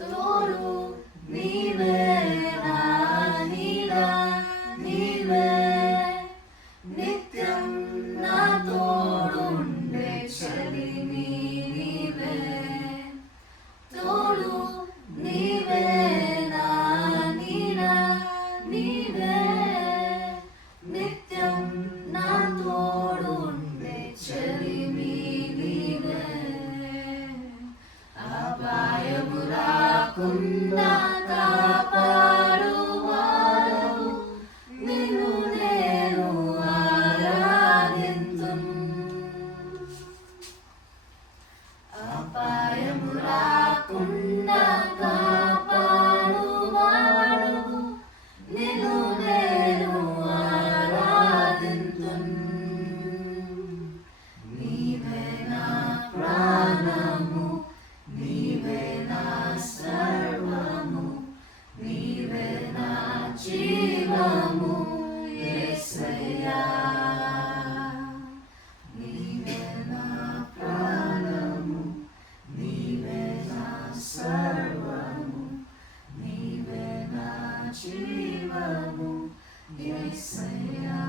తోడు నీవే, నా నీడ నీవే, నిత్యం నా తోడుండే చలిమి నీవే. తోడు నీవే, నా నీడ నీవే, నిత్యం నా తోడుండే చలిమి నీవే. అపాయము రాకుండా కాపాడువాడవు, నిన్ను నేను ఆరాధింతును. అపాయము రాకుండా కాపాడువాడవు, నిన్ను నేను ఆరాధింతును. నీవే నా ప్రాణము, నీవే నా సర్వము, నీవే నా జీవము యేసయ్యా. నీవే నా ప్రాణము, నీవే నా సర్వము, నీవే నా జీవము యేసయ్యా.